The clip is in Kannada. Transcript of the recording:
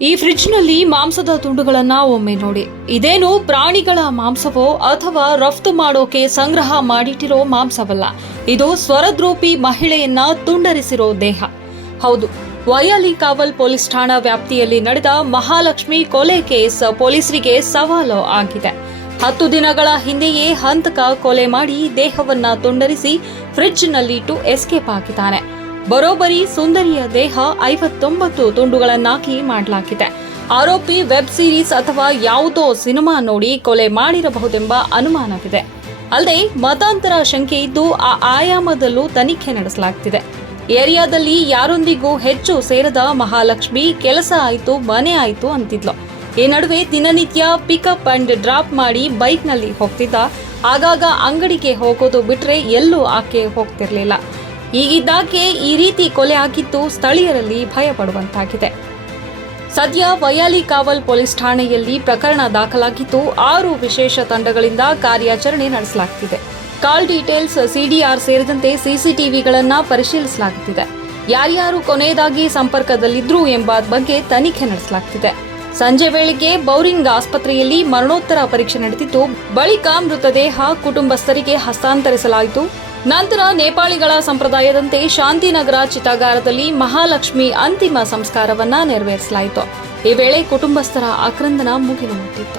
ಈ ಫ್ರಿಡ್ಜ್ನಲ್ಲಿ ಮಾಂಸದ ತುಂಡುಗಳನ್ನ ಒಮ್ಮೆ ನೋಡಿ. ಇದೇನು ಪ್ರಾಣಿಗಳ ಮಾಂಸವೋ ಅಥವಾ ರಫ್ತು ಮಾಡೋಕೆ ಸಂಗ್ರಹ ಮಾಡಿಟ್ಟಿರೋ ಮಾಂಸವಲ್ಲ. ಇದು ಸ್ವರದ್ರೂಪಿ ಮಹಿಳೆಯನ್ನ ತುಂಡರಿಸಿರೋ ದೇಹ. ಹೌದು, ವೈಯಾಲಿಕಾವಲ್ ಪೊಲೀಸ್ ಠಾಣಾ ವ್ಯಾಪ್ತಿಯಲ್ಲಿ ನಡೆದ ಮಹಾಲಕ್ಷ್ಮಿ ಕೊಲೆ ಕೇಸ್ ಪೊಲೀಸರಿಗೆ ಸವಾಲು ಆಗಿದೆ. 10 ದಿನಗಳ ಹಿಂದೆಯೇ ಹಂತಕ ಕೊಲೆ ಮಾಡಿ ದೇಹವನ್ನ ತುಂಡರಿಸಿ ಫ್ರಿಡ್ಜ್ನಲ್ಲಿಟ್ಟು ಎಸ್ಕೇಪ್ ಆಗಿದ್ದಾನೆ. ಬರೋಬ್ಬರಿ ಸುಂದರಿಯ ದೇಹ 59 ತುಂಡುಗಳನ್ನಾಗಿ ಮಾಡಲಾಗಿದೆ. ಆರೋಪಿ ವೆಬ್ ಸೀರೀಸ್ ಅಥವಾ ಯಾವುದೋ ಸಿನಿಮಾ ನೋಡಿ ಕೊಲೆ ಮಾಡಿರಬಹುದೆಂಬ ಅನುಮಾನವಿದೆ. ಅಲ್ಲದೆ ಮತಾಂತರ ಶಂಕೆ ಇದ್ದು ಆ ಆಯಾಮದಲ್ಲೂ ತನಿಖೆ ನಡೆಸಲಾಗುತ್ತಿದೆ. ಏರಿಯಾದಲ್ಲಿ ಯಾರೊಂದಿಗೂ ಹೆಚ್ಚು ಸೇರದ ಮಹಾಲಕ್ಷ್ಮಿ ಕೆಲಸ ಆಯ್ತು ಮನೆ ಆಯ್ತು ಅಂತಿದ್ಲು. ಈ ನಡುವೆ ದಿನನಿತ್ಯ ಪಿಕಪ್ ಅಂಡ್ ಡ್ರಾಪ್ ಮಾಡಿ ಬೈಕ್ನಲ್ಲಿ ಹೋಗ್ತಿದ್ದ. ಆಗಾಗ ಅಂಗಡಿಗೆ ಹೋಗೋದು ಬಿಟ್ರೆ ಎಲ್ಲೂ ಆಕೆ ಹೋಗ್ತಿರ್ಲಿಲ್ಲ. ಹೀಗಿದ್ದಾಕೆ ಈ ರೀತಿ ಕೊಲೆ ಆಗಿದ್ದು ಸ್ಥಳೀಯರಲ್ಲಿ ಭಯ ಪಡುವಂತಾಗಿದೆ. ಸದ್ಯ ವೈಯಾಲಿಕಾವಲ್ ಪೊಲೀಸ್ ಠಾಣೆಯಲ್ಲಿ ಪ್ರಕರಣ ದಾಖಲಾಗಿದ್ದು 6 ವಿಶೇಷ ತಂಡಗಳಿಂದ ಕಾರ್ಯಾಚರಣೆ ನಡೆಸಲಾಗುತ್ತಿದೆ. ಕಾಲ್ ಡೀಟೇಲ್ಸ್, ಸಿಡಿಆರ್ ಸೇರಿದಂತೆ ಸಿಸಿಟಿವಿಗಳನ್ನು ಪರಿಶೀಲಿಸಲಾಗುತ್ತಿದೆ. ಯಾರ್ಯಾರು ಕೊನೆಯದಾಗಿ ಸಂಪರ್ಕದಲ್ಲಿದ್ರು ಎಂಬ ಬಗ್ಗೆ ತನಿಖೆ ನಡೆಸಲಾಗುತ್ತಿದೆ. ಸಂಜೆ ವೇಳೆಗೆ ಬೌರಿಂಗ್ ಆಸ್ಪತ್ರೆಯಲ್ಲಿ ಮರಣೋತ್ತರ ಪರೀಕ್ಷೆ ನಡೆದಿದ್ದು, ಬಳಿಕ ಮೃತದೇಹ ಕುಟುಂಬಸ್ಥರಿಗೆ ಹಸ್ತಾಂತರಿಸಲಾಯಿತು. ನಂತರ ನೇಪಾಳಿಗಳ ಸಂಪ್ರದಾಯದಂತೆ ಶಾಂತಿನಗರ ಚಿತಾಗಾರದಲ್ಲಿ ಮಹಾಲಕ್ಷ್ಮಿ ಅಂತಿಮ ಸಂಸ್ಕಾರವನ್ನ ನೆರವೇರಿಸಲಾಯಿತು. ಈ ವೇಳೆ ಕುಟುಂಬಸ್ಥರ ಆಕ್ರಂದನ ಮುಗಿಲು ಮುಟ್ಟಿತ್ತು.